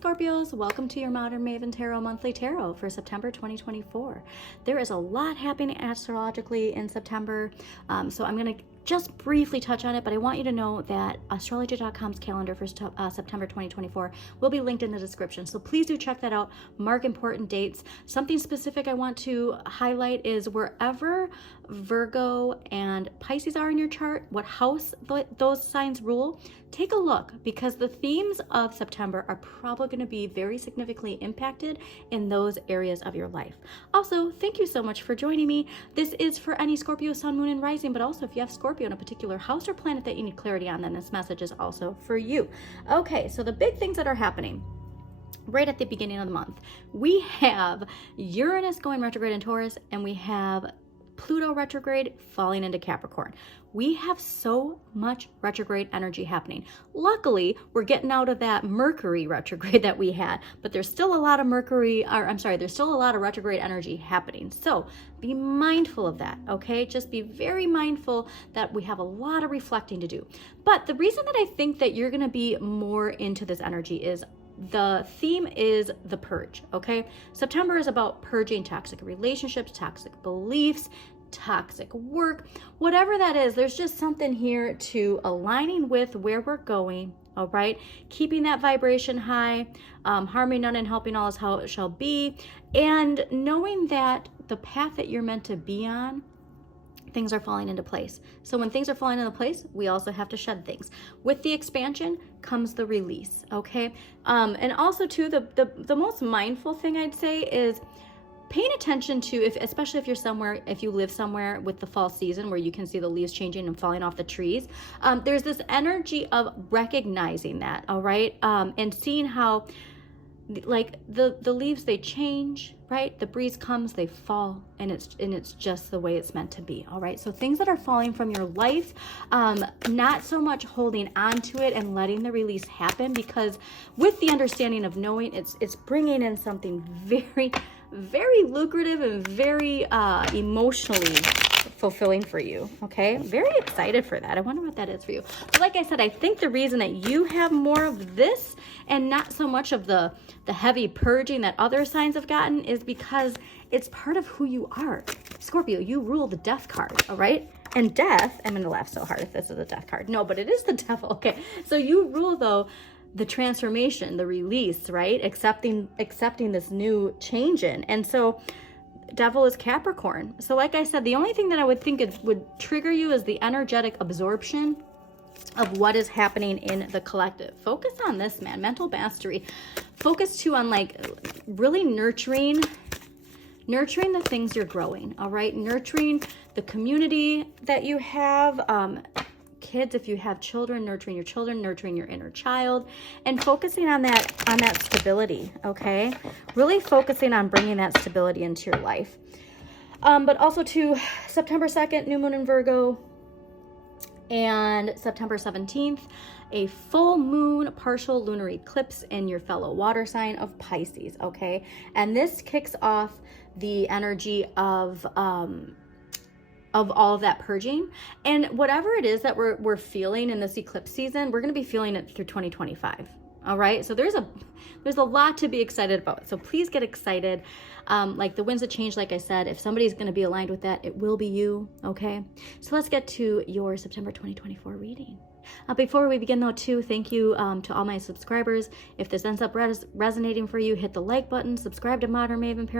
Scorpios, welcome to your Modern Maven Tarot Monthly Tarot for September 2024. There is a lot happening astrologically in September, so I'm going to just briefly touch on it, but I want you to know that astrology.com's calendar for September 2024 will be linked in the description, so please do check that out. Mark important dates. Something specific I want to highlight is wherever Virgo and Pisces are in your chart, what house those signs rule, take a look, because the themes of September are probably going to be very significantly impacted in those areas of your life. Also, thank you so much for joining me. This is for any Scorpio, Sun, Moon, and Rising, but also if you have Scorpio in a particular house or planet that you need clarity on, then this message is also for you. Okay, so the big things that are happening right at the beginning of the month, we have Uranus going retrograde in Taurus, and we have Pluto retrograde falling into Capricorn. We have so much retrograde energy happening. Luckily, we're getting out of that Mercury retrograde that we had, but there's still a lot of there's still a lot of retrograde energy happening. So be mindful of that, okay? Just be very mindful that we have a lot of reflecting to do. But the reason that I think that you're gonna be more into this energy is the theme is the purge, okay? September is about purging toxic relationships, toxic beliefs, toxic work, whatever that is. There's just something here to aligning with where we're going, all right? Keeping that vibration high, harming none and helping all is how it shall be, and knowing that the path that you're meant to be on, things are falling into place. So when things are falling into place, we also have to shed things. With the expansion comes the release, okay? And also too, the most mindful thing I'd say is paying attention to, especially if you live somewhere with the fall season where you can see the leaves changing and falling off the trees, there's this energy of recognizing that, all right? And seeing how like the leaves, they change, right? The breeze comes, they fall, and it's just the way it's meant to be, all right? So things that are falling from your life, not so much holding on to it and letting the release happen, because with the understanding of knowing it's bringing in something very, very lucrative and very emotionally fulfilling for you, okay? Very excited for that. I wonder what that is for you. But like I said, I think the reason that you have more of this and not so much of the heavy purging that other signs have gotten is because it's part of who you are. Scorpio, you rule the death card, all right? And death, I'm gonna laugh so hard if this is a death card. No, but it is the devil, okay? So you rule, though, the transformation, the release, right? Accepting this new change in. And so devil is Capricorn. So like I said, the only thing that I would think would trigger you is the energetic absorption of what is happening in the collective. Focus on this, man. Mental mastery. Focus too on like really nurturing the things you're growing, all right? Nurturing the community that you have, kids, if you have children, nurturing your children, nurturing your inner child, and focusing on that stability, okay? Really focusing on bringing that stability into your life. But also to September 2nd, new moon in Virgo, and September 17th, a full moon partial lunar eclipse in your fellow water sign of Pisces, okay? And this kicks off the energy of all of that purging, and whatever it is that we're feeling in this eclipse season, we're going to be feeling it through 2025. All right, so there's a lot to be excited about, so please get excited. Like the winds of change, like I said, if somebody's going to be aligned with that, it will be you. Okay, so let's get to your September 2024 reading. Before we begin though, too, thank you to all my subscribers. If this ends up resonating for you, hit the like button, subscribe to Modern Maven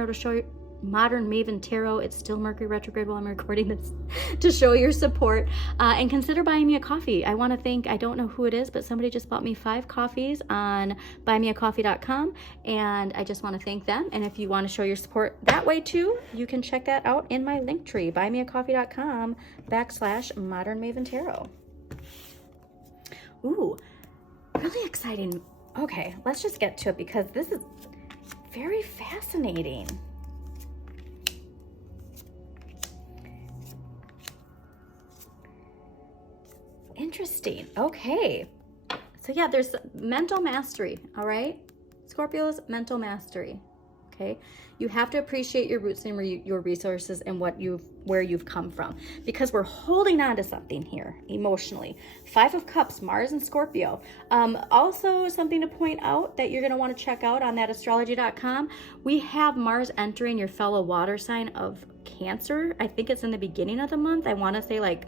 Tarot. It's still Mercury retrograde while I'm recording this to show your support, and consider buying me a coffee. I want to thank, I don't know who it is, but somebody just bought me 5 coffees on buymeacoffee.com, and I just want to thank them. And if you want to show your support that way too, you can check that out in my link tree, buymeacoffee.com/Modern Maven Tarot. Ooh, really exciting. Okay, let's just get to it because this is very fascinating. Interesting. Okay. So yeah, there's mental mastery, all right? Scorpio's mental mastery. okay? You have to appreciate your roots and your resources and where you've come from, because we're holding on to something here emotionally. 5 of Cups, Mars and Scorpio. Also something to point out that you're going to want to check out on that astrology.com. We have Mars entering your fellow water sign of Cancer. I think it's in the beginning of the month. I want to say like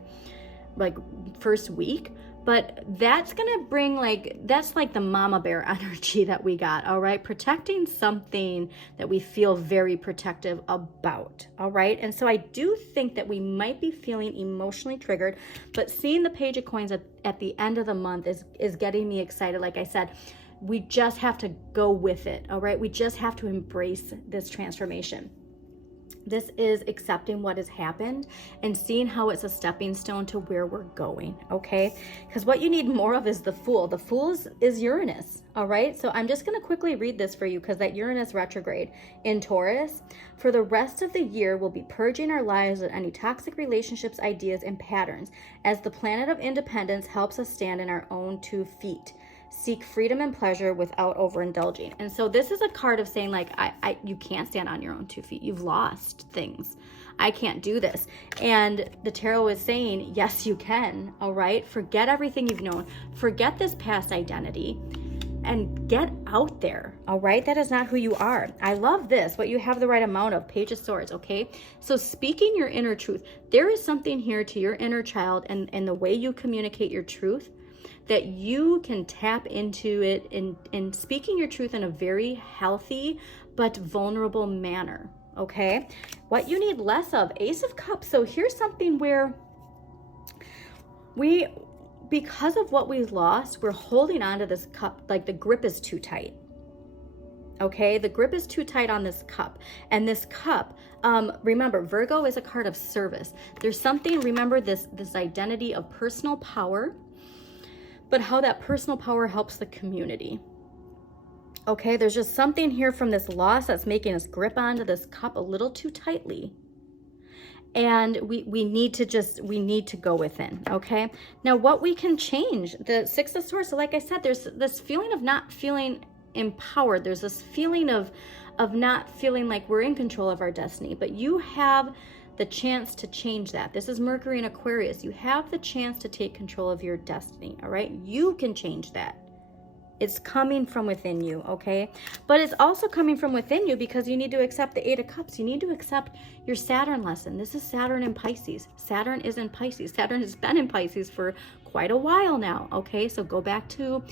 first week. But that's going to bring that's like the mama bear energy that we got, all right? Protecting something that we feel very protective about, all right? And so I do think that we might be feeling emotionally triggered, but seeing the Page of Coins at the end of the month is getting me excited. Like I said, we just have to go with it, all right? We just have to embrace this transformation. This is accepting what has happened and seeing how it's a stepping stone to where we're going, okay? Because what you need more of is the Fool. The Fool is Uranus, all right? So I'm just going to quickly read this for you because that Uranus retrograde in Taurus, for the rest of the year, we'll be purging our lives of any toxic relationships, ideas, and patterns as the planet of independence helps us stand on our own 2 feet. Seek freedom and pleasure without overindulging. And so this is a card of saying like, you can't stand on your own 2 feet. You've lost things. I can't do this. And the tarot is saying, yes, you can. All right. Forget everything you've known. Forget this past identity and get out there. All right. That is not who you are. I love this. What you have the right amount of. Page of Swords. Okay. So speaking your inner truth, there is something here to your inner child and the way you communicate your truth, that you can tap into it in speaking your truth in a very healthy but vulnerable manner, okay? What you need less of, Ace of Cups. So here's something where because of what we lost, we're holding on to this cup, like the grip is too tight, okay? The grip is too tight on this cup. And this cup, remember, Virgo is a card of service. There's something, remember this identity of personal power, but how that personal power helps the community. Okay, there's just something here from this loss that's making us grip onto this cup a little too tightly. And we need to go within, okay? Now what we can change, the 6 of Swords, so like I said, there's this feeling of not feeling empowered. There's this feeling of not feeling like we're in control of our destiny, but you have the chance to change that. This is Mercury in Aquarius. You have the chance to take control of your destiny, all right? You can change that. It's coming from within you, okay? But it's also coming from within you because you need to accept the 8 of Cups. You need to accept your Saturn lesson. This is Saturn in Pisces. Saturn is in Pisces. Saturn has been in Pisces for quite a while now, okay? So go back to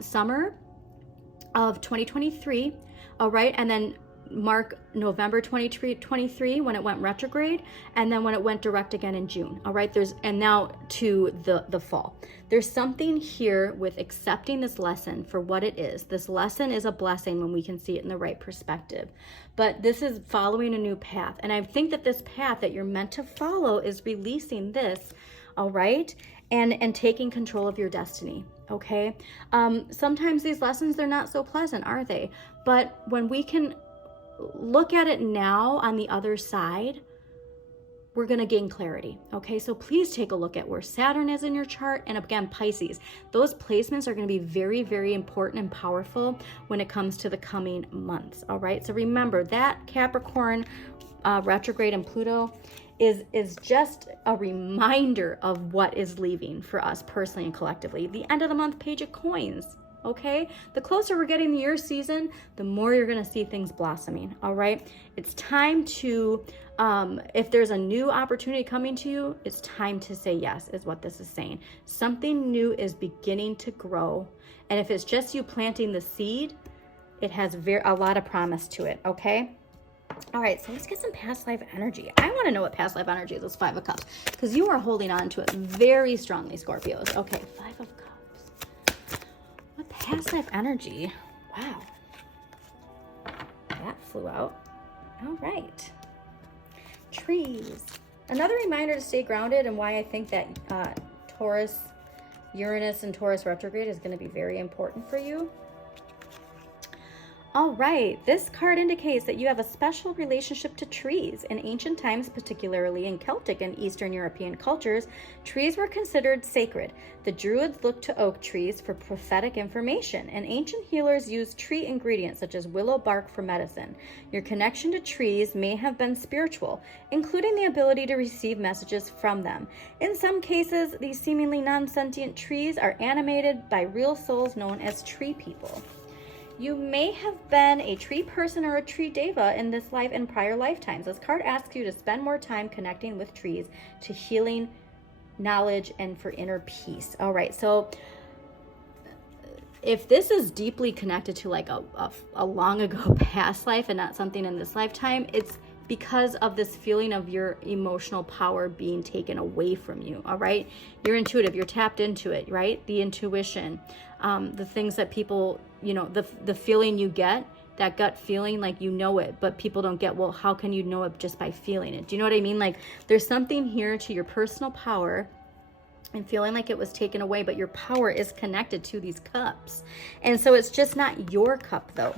summer of 2023, all right? And then mark November 2023 when it went retrograde, and then when it went direct again in June, all right? And now to the fall. There's something here with accepting this lesson for what it is. This lesson is a blessing when we can see it in the right perspective. But this is following a new path. And I think that this path that you're meant to follow is releasing this, all right? And taking control of your destiny, okay? Sometimes these lessons, they're not so pleasant, are they? But when we can look at it now on the other side, we're going to gain clarity. Okay, so please take a look at where Saturn is in your chart, and again, Pisces. Those placements are going to be very, very important and powerful when it comes to the coming months. All right, so remember that Capricorn retrograde and Pluto is just a reminder of what is leaving for us personally and collectively. The end of the month, Page of Coins. Okay, the closer we're getting the year season, the more you're going to see things blossoming. All right, it's time to, if there's a new opportunity coming to you, it's time to say yes, is what this is saying. Something new is beginning to grow. And if it's just you planting the seed, it has a lot of promise to it. Okay. All right, so let's get some past life energy. I want to know what past life energy is, this 5 of Cups, because you are holding on to it very strongly, Scorpios. Okay, 5 of Cups. Past life energy. Wow. That flew out. All right. Trees. Another reminder to stay grounded, and why I think that Taurus, Uranus and Taurus retrograde is going to be very important for you. All right, this card indicates that you have a special relationship to trees. In ancient times, particularly in Celtic and Eastern European cultures, trees were considered sacred. The Druids looked to oak trees for prophetic information, and ancient healers used tree ingredients such as willow bark for medicine. Your connection to trees may have been spiritual, including the ability to receive messages from them. In some cases, these seemingly non-sentient trees are animated by real souls known as tree people. You may have been a tree person or a tree deva in this life and prior lifetimes. This card asks you to spend more time connecting with trees to healing, knowledge, and for inner peace. All right, so if this is deeply connected to like a long ago past life and not something in this lifetime, it's because of this feeling of your emotional power being taken away from you. All right, you're intuitive, you're tapped into it, right? The intuition, the things that people, you know, the feeling you get, that gut feeling, like you know it, but people don't get, well, how can you know it just by feeling it? Do you know what I mean? Like there's something here to your personal power and feeling like it was taken away, but your power is connected to these cups. And so it's just not your cup though.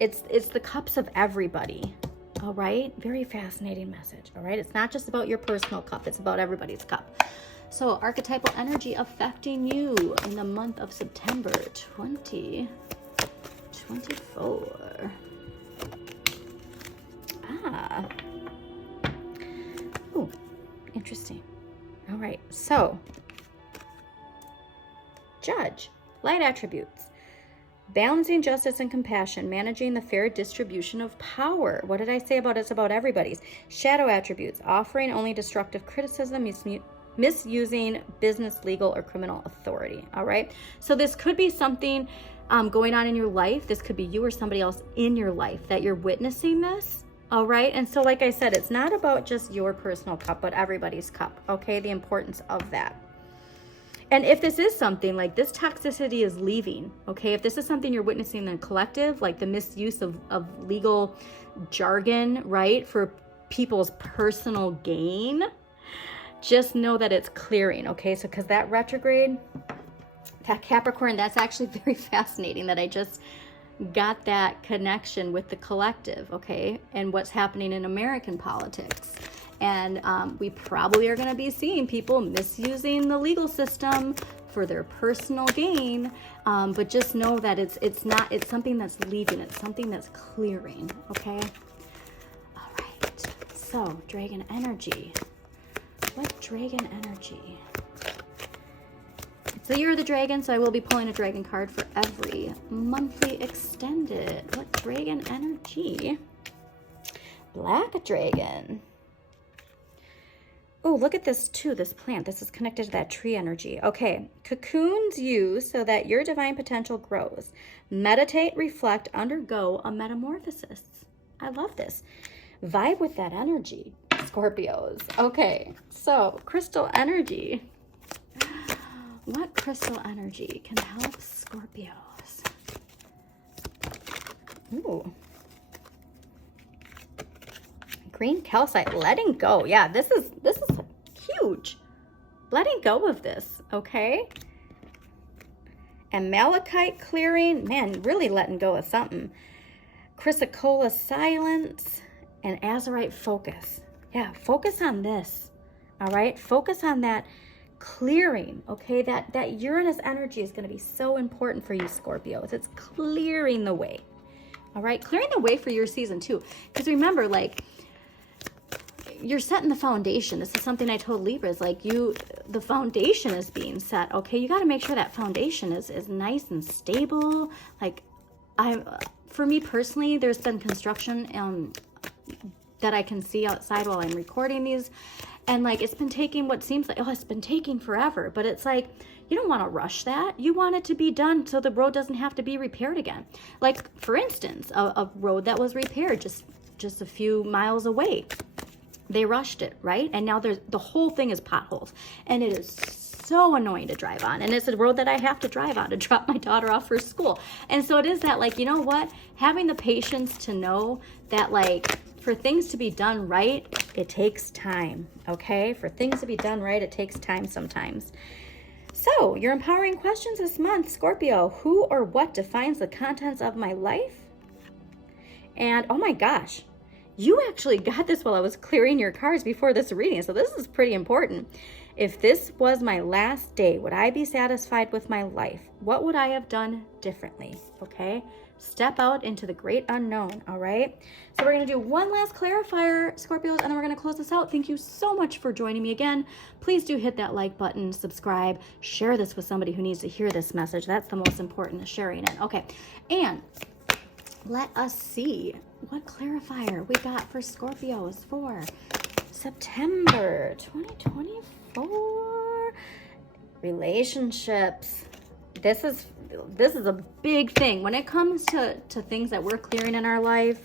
It's the cups of everybody. All right, very fascinating message. All right, it's not just about your personal cup, it's about everybody's cup. So archetypal energy affecting you in the month of September 2024. Oh, interesting. All right, so Judge, light attributes. Balancing justice and compassion, managing the fair distribution of power. What did I say about it's about everybody's? Shadow attributes, offering only destructive criticism, misusing business, legal, or criminal authority. All right. So this could be something going on in your life. This could be you or somebody else in your life that you're witnessing this. All right. And so, like I said, it's not about just your personal cup, but everybody's cup. Okay. The importance of that. And if this is something like this toxicity is leaving, okay, if this is something you're witnessing in the collective, like the misuse of legal jargon, right, for people's personal gain, just know that it's clearing, okay? So because that retrograde, that Capricorn, that's actually very fascinating that I just got that connection with the collective, okay, and what's happening in American politics. And we probably are going to be seeing people misusing the legal system for their personal gain. But just know that it's something that's leaving. It's something that's clearing. Okay. All right. So dragon energy. What dragon energy? It's the year of the dragon, so I will be pulling a dragon card for every monthly extended. What dragon energy? Black dragon. Oh, look at this too, this plant. This is connected to that tree energy. Okay, cocoons you so that your divine potential grows. Meditate, reflect, undergo a metamorphosis. I love this. Vibe with that energy, Scorpios. Okay, so crystal energy. What crystal energy can help Scorpios? Ooh. Green calcite, letting go. Yeah, this is huge. Letting go of this, okay? And malachite clearing, man, really letting go of something. Chrysocolla silence and azurite focus. Yeah, focus on this. All right, focus on that clearing, okay? That Uranus energy is going to be so important for you, Scorpios. It's clearing the way. All right, clearing the way for your season too. Because remember, like, you're setting the foundation. This is something I told Libras, like the foundation is being set. Okay, you got to make sure that foundation is nice and stable. Like for me personally, there's been construction that I can see outside while I'm recording these, and like it's been taking what seems like, oh, it's been taking forever, but it's like you don't want to rush that. You want it to be done so the road doesn't have to be repaired again. Like for instance, a road that was repaired just a few miles away. They rushed it, right? And now the whole thing is potholes. And it is so annoying to drive on. And it's a road that I have to drive on to drop my daughter off for school. And so it is that, like, you know what? Having the patience to know that, like, for things to be done right, it takes time, okay? For things to be done right, it takes time sometimes. So, your empowering questions this month, Scorpio. Who or what defines the contents of my life? And oh my gosh, you actually got this while I was clearing your cards before this reading. So this is pretty important. If this was my last day, would I be satisfied with my life? What would I have done differently? Okay. Step out into the great unknown. All right. So we're going to do one last clarifier, Scorpios, and then we're going to close this out. Thank you so much for joining me again. Please do hit that like button, subscribe, share this with somebody who needs to hear this message. That's the most important, is sharing it. Okay. And let us see what clarifier we got for Scorpios for September 2024. Relationships. This is a big thing when it comes to things that we're clearing in our life.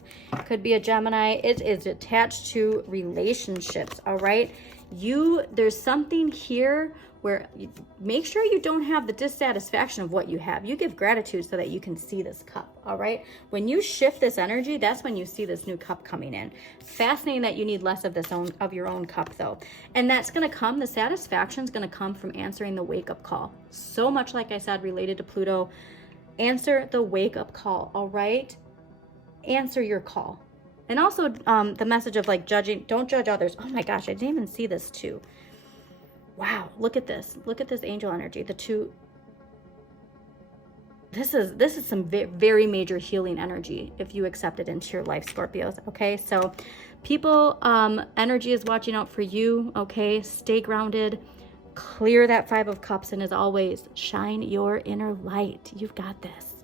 Could be a Gemini. It is attached to relationships. All right. There's something here where you make sure you don't have the dissatisfaction of what you have. You give gratitude so that you can see this cup. All right. When you shift this energy, that's when you see this new cup coming in. Fascinating that you need less of your own cup though. And that's going to come, the satisfaction is going to come from answering the wake-up call. So much, like I said, related to Pluto. Answer the wake-up call. All right. Answer your call. And also the message of like judging, don't judge others. Oh my gosh, I didn't even see this too. Wow, look at this. Look at this angel energy. The two. This is some very major healing energy if you accept it into your life, Scorpios. Okay, so people, energy is watching out for you. Okay, stay grounded. Clear that 5 of Cups, and as always, shine your inner light. You've got this.